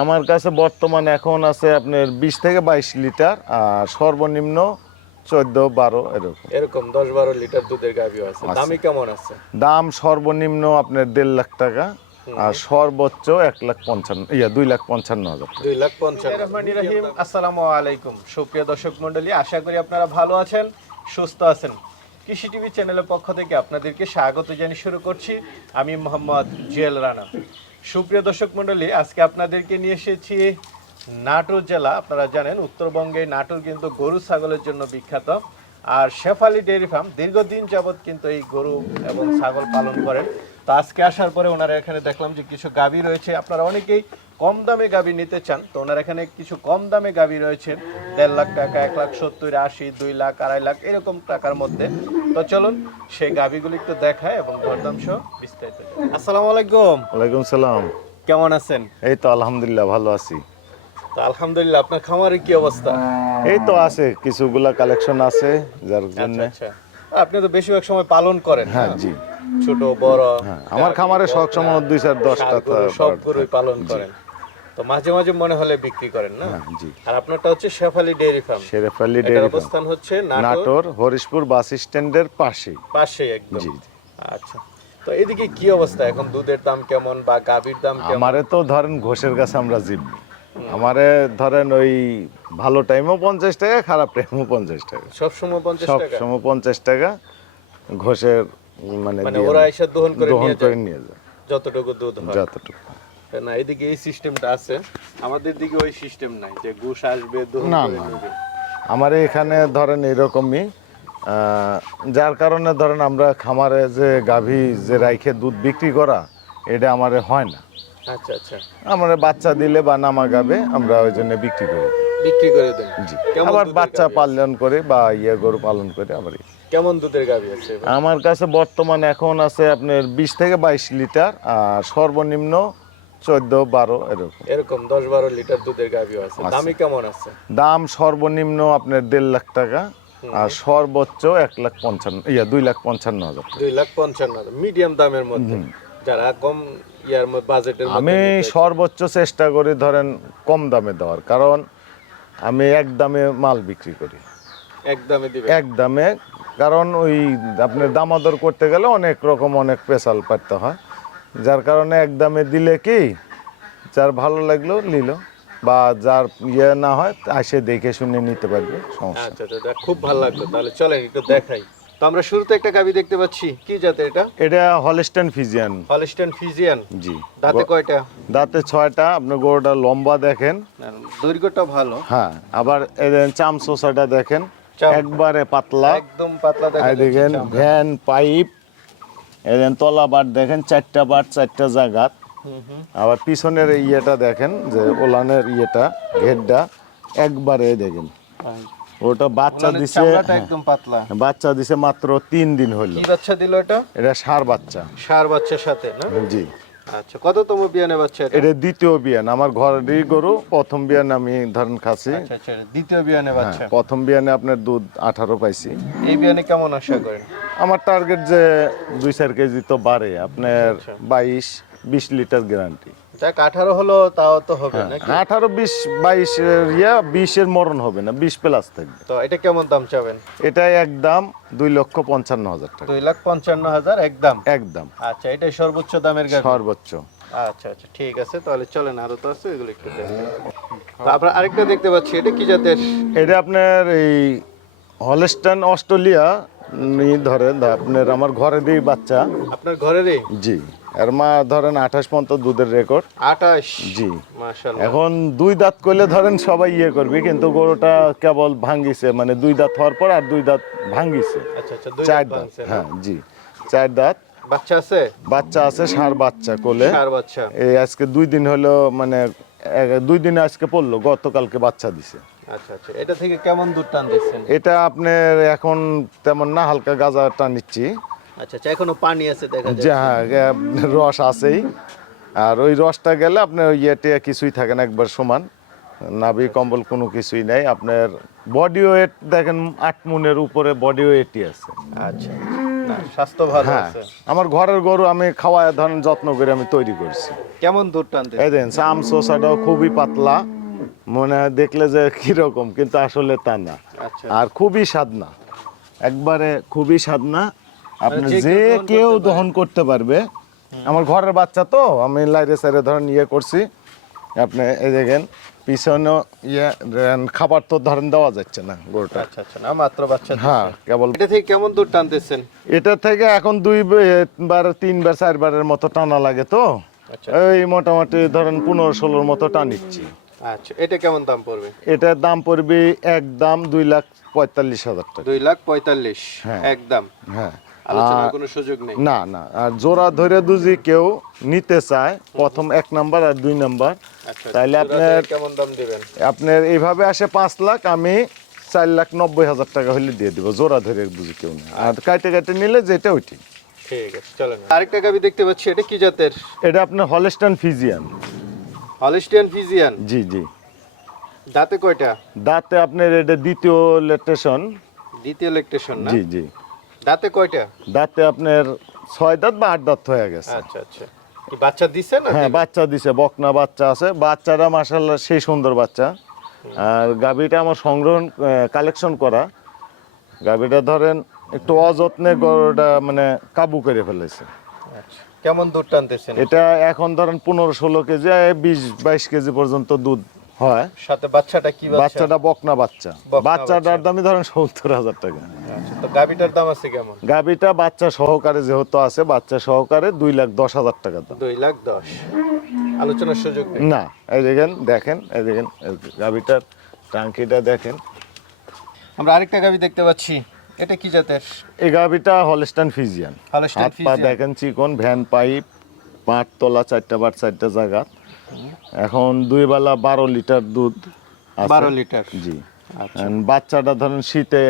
আমার কাছে বর্তমানে এখন আছে আপনার বিশ থেকে বাইশ লিটার আর সর্বনিম্ন চোদ্দ বারো এরকম। এরকম দশ বারো লিটার দুধের গাভী আছে। আছে। দামি কেমন আছে? দাম সর্বনিম্ন আপনার দেড় লাখ টাকা আর সর্বোচ্চ এক লাখ পঞ্চান্ন ইয়া দুই লাখ পঞ্চান্ন হাজার দুই লাখ পঞ্চান্ন। আসসালামু আলাইকুম। সুপ্রিয় দর্শক মণ্ডলী আশা করি আপনারা ভালো আছেন সুস্থ আছেন। কৃষি টিভি চ্যানেলের পক্ষ থেকে আপনাদেরকে স্বাগত জানিয়ে শুরু করছি। আমি মোহাম্মদ জুয়েল রানা। সুপ্রিয় দর্শক মন্ডলী আজকে আপনাদেরকে নিয়ে এসেছি নাটোর জেলা। আপনারা জানেন, উত্তরবঙ্গে নাটোর কিন্তু গরু ছাগলের জন্য বিখ্যাত। আর শেফালি ডেয়ারি ফার্ম দীর্ঘদিন যাবৎ কিন্তু এই গরু এবং ছাগল পালন করেন। তো আজকে আসার পরে ওনারা এখানে দেখলাম যে কিছু গাভী রয়েছে। আপনারা অনেকেই কম দামে গাভী নিতে চান তো ওনার এখানে কিছু কম দামে গাভী রয়েছে। দেড় লাখ টাকা এক লাখ সত্তর আশি দুই লাখ আড়াই লাখ এরকম টাকার মধ্যে। তো চলুন সেই গাভীগুলি একটু দেখায় এবং দরদাম সহ বিস্তারিত আসসালামু আলাইকুম। ওয়ালাইকুম সালাম। কেমন আছেন? এই তো আলহামদুলিল্লাহ ভালো আছি। তো আলহামদুলিল্লাহ আপনার খামারের কি অবস্থা? এই তো আছে কিছুগুলা কালেকশন আছে যার জন্য। আচ্ছা। আচ্ছা আপনি তো বেশিরভাগ সময় পালন করেন হ্যাঁ জি। ছোট বড় হ্যাঁ আমার খামারে সব সময় দুই চার দশটা সব গরুই পালন করেন। তো মাঝে মাঝে মনে হলে বিক্রি করেন না? হ্যাঁ জি। আর আপনারটা হচ্ছে শেফালি ডেয়ারি ফার্ম। এটার ডেয়ারি অবস্থান হচ্ছে নাটোর। হরিশপুর বাস স্ট্যান্ডের পাশেই পাশে একদম জি। আচ্ছা। তো এদিকে কি অবস্থা? এখন দুধের দাম কেমন বা গাভীর দাম কেমন? আমারে তো ধরেন ঘোষের কাছে আমরা জিতবি। আমারে ধরেন ওই ভালো টাইমও পঞ্চাশ টাকা খারাপ টাইমও পঞ্চাশ টাকা। সবসময় পঞ্চাশ সব টাকা? সময় পঞ্চাশ টাকা ঘোষের মানে মানে ওরা এসে দহন করে দহন করে নিয়ে যায়। যতটুকু দুধ হয়। যতটুকু। না এদিকে এই সিস্টেমটা আছে। আমাদের দিকে ওই সিস্টেম নাই যে ঘুষ আসবে দহন না, না। আমার এখানে ধরেন এরকমই যার কারণে ধরেন আমরা খামারে যে গাভী যে রাইখে দুধ বিক্রি করা এটা আমারে হয় না। আচ্ছা আচ্ছা। আমার বাচ্চা দিলে বা নামা গাবে আমরা ওই জন্য বিক্রি করি বিক্রি করে দেন। জি। আবার বাচ্চা পালন করে বা ইয়ে গরু পালন করে এই। কেমন দুধের গাভী আছে? আমার কাছে বর্তমানে এখন আছে আপনার বিশ থেকে বাইশ লিটার আর সর্বনিম্ন চোদ্দ বারো এরকম। এরকম দশ বারো লিটার দুধের গাভী আছে। আছে। দামি কেমন আছে? দাম সর্বনিম্ন আপনার দেড় লাখ টাকা আর সর্বোচ্চ এক লাখ পঞ্চান্ন ইয়া দুই লাখ পঞ্চান্ন হাজার দুই লাখ পঞ্চান্ন হাজার। মিডিয়াম দামের মধ্যে। যারা কম ইয়ার বাজেটের আমি সর্বোচ্চ চেষ্টা করি ধরেন কম দামে দেওয়ার কারণ আমি এক দামে মাল বিক্রি করি। এক দামে দিবে এক দামে কারণ ওই আপনার দামাদর করতে গেলে অনেক রকম অনেক পেশাল পারতে হয়। যার কারণে এক দামে দিলে কি যার ভালো লাগল নিল বা যার ইয়ে না হয় আসে দেখে শুনে নিতে পারবে সমস্যা আচ্ছা আচ্ছা খুব ভালো লাগল। তাহলে চলেন একটু দেখাই। তো আমরা শুরুতে একটা গাভী দেখতে পাচ্ছি। কি জাতে এটা? এটা হলস্টেন ফিজিয়ান। Holstein Friesian. জি। দাঁতে কয়টা? দাঁতে ছয়টা আপনার গরুটা লম্বা দেখেন। দৈর্ঘ্যটা ভালো। হ্যাঁ আবার চাম সোসাটা দেখেন একবারে পাতলা। একদম পাতলা দেখা দেখেন ভ্যান পাইপ এদের তলা বাট দেখেন চারটা বাট চারটা জায়গাত। আবার পিছনের ইয়েটা দেখেন যে ওলানের ইয়েটা ঘেরটা একবারে দেখেন। ওটা বাচ্চা দিছে হ্যাঁ, একদম পাতলা। বাচ্চা দিছে মাত্র তিন দিন হইল কি বাচ্চা দিল এটা? এটা সার বাচ্চা। সার বাচ্চার সাথে না? জি। আচ্ছা কততম বিয়ানে বাচ্চা এটা? এটা দ্বিতীয় বিয়ান আমার ঘরেরই গরু প্রথম বিয়ান আমি ধরেন খাসি আচ্ছা আচ্ছা দ্বিতীয় বিয়ানে হ্যাঁ, বাচ্চা। প্রথম বিয়ানে আপনার দুধ আঠারো পাইছি। এই বিয়ানে কেমন আশা করেন? আমার টার্গেট যে দুই চার কেজি তো বাড়ে আপনার আচ্ছা। বাইশ বিশ লিটার গ্যারান্টি। যাক আঠারো হলো তাও তো হবে হ্যাঁ, নাকি? আঠারো বিশ বাইশ ইয়া বিশের মরণ হবে না বিশ প্লাস থাকবে। তো এটা কেমন দাম চাবেন? এটা একদম দুই লক্ষ পঞ্চান্ন হাজার টাকা। দুই লাখ পঞ্চান্ন হাজার একদম একদম আচ্ছা এটাই সর্বোচ্চ দামের গাড়ি। সর্বোচ্চ। আচ্ছা আচ্ছা ঠিক আছে তাহলে চলেন আরও তো আছে এগুলো একটু তারপর আরেকটা দেখতে পাচ্ছি এটা কি জাতের? এটা আপনার এই হলস্টান অস্ট্রেলিয়া নি ধরেন আপনার আমার ঘরে দিই বাচ্চা। আপনার ঘরেরই? জি। এর মা ধরেন আঠাশ পর্যন্ত দুধের রেকর্ড আঠাশ? জি। এখন দুই দাঁত করলে ধরেন সবাই ইয়ে করবে কিন্তু গরুটা কেবল ভাঙ্গিছে মানে দুই দাঁত হওয়ার পর আর দুই দাঁত ভাঙ্গিছে। আচ্ছা আচ্ছা চার দাঁত? হ্যাঁ জি। চার দাঁত। বাচ্চা আছে? বাচ্চা আছে সার বাচ্চা কোলে। চার বাচ্চা। এই আজকে দুই দিন হলো মানে দুই দিন আজকে পড়ল গতকালকে বাচ্চা দিছে। আচ্ছা আচ্ছা এটা থেকে কেমন দুধ টান দিচ্ছেন? এটা আপনার এখন তেমন না হালকা গাজা টানিচ্ছি আচ্ছা আচ্ছা এখনও পানি আছে দেখা যে যায় হ্যাঁ রস আছেই। আর ওই রসটা গেলে আপনার ওই ইয়েতে কিছুই থাকে না একবার সমান। নাভি কম্বল কোনো কিছুই নাই। আপনার বডি ওয়েট দেখেন আট মুনের উপরে বডি ওয়েটই আছে। আচ্ছা স্বাস্থ্য ভালো হ্যাঁ আছে। আমার ঘরের গরু আমি খাওয়ায় ধরেন যত্ন করে আমি তৈরি করছি। কেমন দুধ টানতে এই দেখেন চাম চোষাটাও খুবই পাতলা। মনে দেখলে যে কীরকম কিন্তু আসলে তা না। আচ্ছা। আর খুবই স্বাদ না। একবারে খুবই স্বাদ না। আপনি মানে যে যে কেউ দহন করতে পারবে আমার ঘরের বাচ্চা তো আমি লাইরে সাইরে ধরেন ইয়ে করছি আপনি এই দেখেন পিছনে ইয়ে খাবার তো ধরেন দেওয়া যাচ্ছে না গরুটা আচ্ছা আচ্ছা না মাত্র বাচ্চা হ্যাঁ কেবল এটা থেকে কেমন দুধ টানতেছেন? এটা থেকে এখন দুই বার তিনবার চারবারের মতো টানা লাগে তো। আচ্ছা এই মোটামুটি ধরেন পনেরো ষোলোর মতো টানিচ্ছি। আচ্ছা এটা কেমন দাম পড়বে? এটার দাম পড়বে একদম দুই লাখ পঁয়তাল্লিশ হাজার টাকা। দুই লাখ পঁয়তাল্লিশ হ্যাঁ। একদম হ্যাঁ। না না আর জোড়া ধরে দুজি কেউ নিতে চায় প্রথম এক নাম্বার আর দুই নাম্বার। আচ্ছা তাইলে আপনার- কেমন দাম দিবেন? আপনার এইভাবে আসে পাঁচ লাখ আমি চার লাখ নব্বই হাজার টাকা হলে দিয়ে দিব জোড়া ধরে দুজি কেউ না আর কাটে কাটে নিলে যেটা ওইটি। ঠিক আছে চলেন। আরেকটা গাবি দেখতে পাচ্ছি এটা কি জাতের? এটা আপনার হলেস্টান ফিজিয়ান। Holstein Friesian? জি জি। দাঁতে কয়টা? দাঁতে আপনার এটা দ্বিতীয় লেটেশন দ্বিতীয় ইলেকট্রিশিয়ান না? জি জি। দাঁতে কয়টা? দাঁতে আপনার ছয় দাঁত বা আট দাঁত হয়ে গেছে। আচ্ছা আচ্ছা। বাচ্চা দিছে না হ্যাঁ বাচ্চা দিছে বকনা বাচ্চা আছে। বাচ্চাটা মাসাল্লাহ সেই সুন্দর বাচ্চা। আর গাভীটা আমার সংগ্রহ কালেকশন করা। গাভীটা ধরেন একটু অযত্নে গরুটা মানে কাবু করে ফেলেছে। আচ্ছা। কেমন দুধ টানতেছেন? এটা এখন ধরেন পনেরো ষোলো কেজি বিশ বাইশ কেজি পর্যন্ত দুধ হয়। সাথে বাচ্চাটা কি বাচ্চাটা বকনা বাচ্চা। বাচ্চাটার বাচ্চা। দামই ধরেন সত্তর হাজার টাকা। তো গাবিটার দাম আছে কেমন? গাভীটা বাচ্চা সহকারে যেহেতু আছে বাচ্চা সহকারে দুই লাখ দশ হাজার টাকা দাম। দুই লাখ দশ। আলোচনার সুযোগ না এই দেখেন দেখেন এই দেখেন এই গাভীটার টাঙ্কিটা দেখেন। আমরা আরেকটা গাবি দেখতে পাচ্ছি। এটা কি জাতের? এই গাভীটা হলস্টান ফিজিয়ান। পা Friesian। দেখেন চিকন ভ্যান পাইপ পাঁচ তলা চারটা বার চারটা জায়গা। এখন দুই বেলা বারো লিটার দুধ। বারো লিটার। জি। আচ্ছা। বাচ্চাটা ধরেন শীতে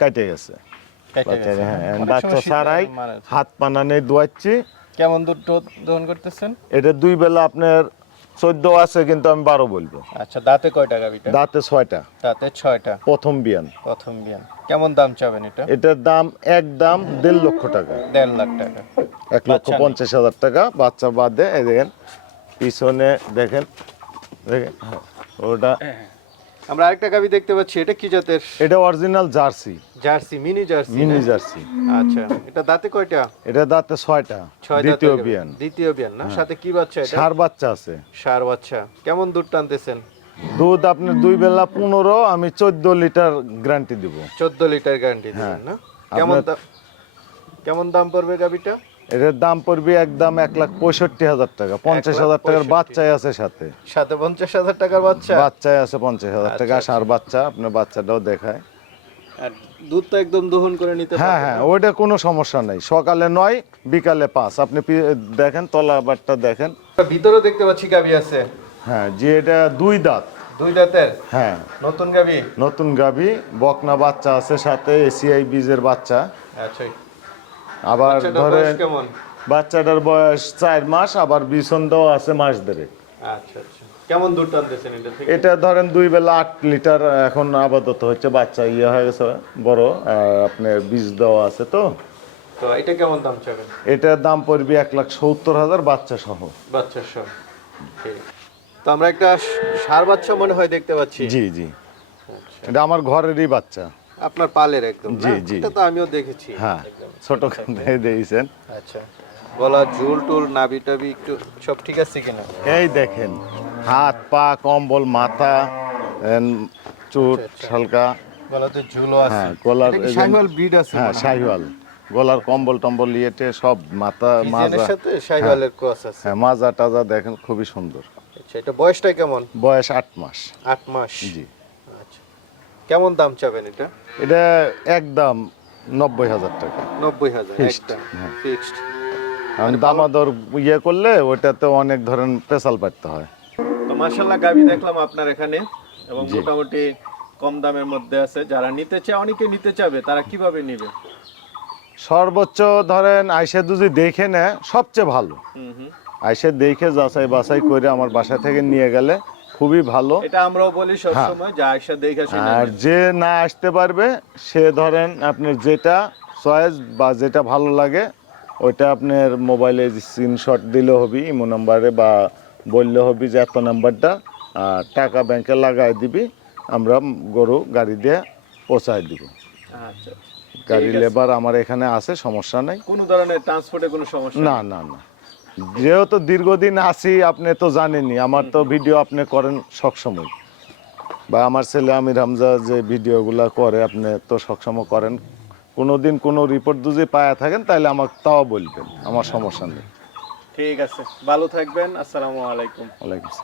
কাটে গেছে। বাচ্চা। হ্যাঁ অনেক বাচ্চা ছাড়াই হাত পানা নেই দোয়াচ্ছি। কেমন দুটো দহন করতেছেন? এটা দুই বেলা আপনার চোদ্দ আছে কিন্তু আমি বারো বলব। আচ্ছা দাঁতে কয়টা গাবিটা দাঁতে ছয়টা। দাঁতে ছয়টা। প্রথম বিয়ান। প্রথম বিয়ান। কেমন দাম চাবেন এটা? এটার দাম এক দাম দেড় লক্ষ টাকা। দেড় লাখ টাকা। এক লক্ষ পঞ্চাশ হাজার টাকা বাচ্চা বাদে দেখেন পিছনে দেখেন দেখেন হ্যাঁ, ওটা আমরা আরেকটা গাবি দেখতে পাচ্ছি এটা কি জাতের? এটা original Jersey. Jersey mini Jersey mini Jersey. আচ্ছা এটা দাঁতে কয়টা? এটা দাঁতে ছয়টা দ্বিতীয় গাভী। বিয়ান। হ্যাঁ। দ্বিতীয় বিয়ান না? সাথে কি বাচ্চা এটা? সার বাচ্চা আছে। সার বাচ্চা। কেমন দুধ টানতেছেন? দুধ আপনার দুই বেলা পনেরো আমি চোদ্দ লিটার গ্যারান্টি দিব। চোদ্দ লিটার গ্যারান্টি দিবেন না? কেমন দাম কেমন দাম পড়বে গাবিটা? এটার দাম পড়বে একদম এক লাখ পঁয়ষট্টি হাজার টাকা পঞ্চাশ হাজার টাকার বাচ্চাই আছে সাথে। সাথে পঞ্চাশ হাজার টাকার বাচ্চা? বাচ্চাই আছে পঞ্চাশ হাজার টাকা আচ্ছা, সার বাচ্চা আপনার বাচ্চাটাও দেখায়। আর দুধ তো একদম দহন করে নিতে হ্যাঁ হ্যাঁ ওইটা কোনো সমস্যা নেই। সকালে নয় বিকালে পাঁচ। আপনি দেখেন তলা বাটটা দেখেন। ভিতরে দেখতে পাচ্ছি গাবি আছে। হ্যাঁ যে এটা দুই দাঁত। দুই দাঁতের? হ্যাঁ। নতুন গাবি নতুন গাভী বকনা বাচ্চা আছে সাথে এসিআই বীজের বাচ্চা। আচ্ছা আবার ধরেন বাচ্চাটার বয়স চার মাস আবার বিছন দেওয়া আছে মাস ধরে আচ্ছা আচ্ছা। কেমন দুধ টানতেছেন এটা থেকে? এটা ধরেন দুই বেলা আট লিটার এখন আপাতত হচ্ছে বাচ্চা ইয়ে হয়ে গেছে বড় আপনার বীজ দেওয়া আছে তো। তো এটা কেমন দাম চাবেন? এটার দাম পড়বে এক লাখ সত্তর হাজার বাচ্চা সহ। বাচ্চার সব ঠিক তো আমরা একটা সার বাচ্চা মনে হয় দেখতে পাচ্ছি। জি জি। আচ্ছা। এটা আমার ঘরেরই বাচ্চা। আপনার পালের একদম জি, জি। এটা তো আমিও দেখেছি। হ্যাঁ। ছোট দিয়ে দিয়েছেন। আচ্ছা। গলা ঝুল টুল নাবি টাবি একটু সব ঠিক আছে কিনা? এই দেখেন হাত পা কম্বল মাথা চুট আচ্ছা, হালকা। গলাতে ঝুলও আছে। হ্যাঁ, গলার এটা কি শাহিওয়াল ব্রিড আছে হ্যাঁ শাহিওয়াল। গলার কম্বল টম্বল ইয়েটে সব মাথা মাজা। সাথে শাহিওয়ালের ক্রস আছে? হ্যাঁ মাজা টাজা দেখেন খুবই সুন্দর। আচ্ছা এটা বয়সটা কেমন? বয়স আট মাস। আট মাস? জি। আচ্ছা। কেমন দাম চাবেন এটা? এটা একদম নব্বই হাজার টাকা। নব্বই হাজার একটা। ফিক্সড কারণ দামাদর ইয়ে করলে ওটাতে অনেক ধরেন পেশাল পাইতে হয়। তো মাশাল্লাহ গাবি দেখলাম আপনার এখানে এবং মোটামুটি কম দামের মধ্যে আছে। যারা নিতে চায় অনেকে নিতে চাবে তারা কীভাবে নিবে? সর্বোচ্চ ধরেন আইসে যদি দেখে নেয় সবচেয়ে ভালো। আইসে দেখে যাচাই বাছাই করে আমার বাসা থেকে নিয়ে গেলে খুবই ভালো। এটা আমরাও বলি সব হ্যাঁ। সময় যে দেখে আর যে না আসতে পারবে সে ধরেন আপনি যেটা চয়েস বা যেটা ভালো লাগে ওইটা আপনার মোবাইলে স্ক্রিনশট দিলে হবে ইমো নাম্বারে বা বললে হবে যে এত নাম্বারটা আর টাকা ব্যাংকে লাগাই দিবি আমরা গরু গাড়ি দিয়ে পৌঁছায় দিব। আচ্ছা গাড়ি লেবার আমার এখানে আছে সমস্যা নেই। কোনো ধরনের ট্রান্সপোর্টে কোনো সমস্যা না না না। যেহেতু দীর্ঘদিন আছি আপনি তো জানেনই আমার তো ভিডিও আপনি করেন সবসময়। বা আমার ছেলে আমির হামজা যে ভিডিওগুলো করে আপনি তো সবসময় করেন। কোনো দিন কোনো রিপোর্ট যদি পায়া থাকেন তাহলে আমাকে তাও বলবেন আমার সমস্যা নেই। ঠিক আছে ভালো থাকবেন আসসালামু আলাইকুম। ওয়ালাইকুম।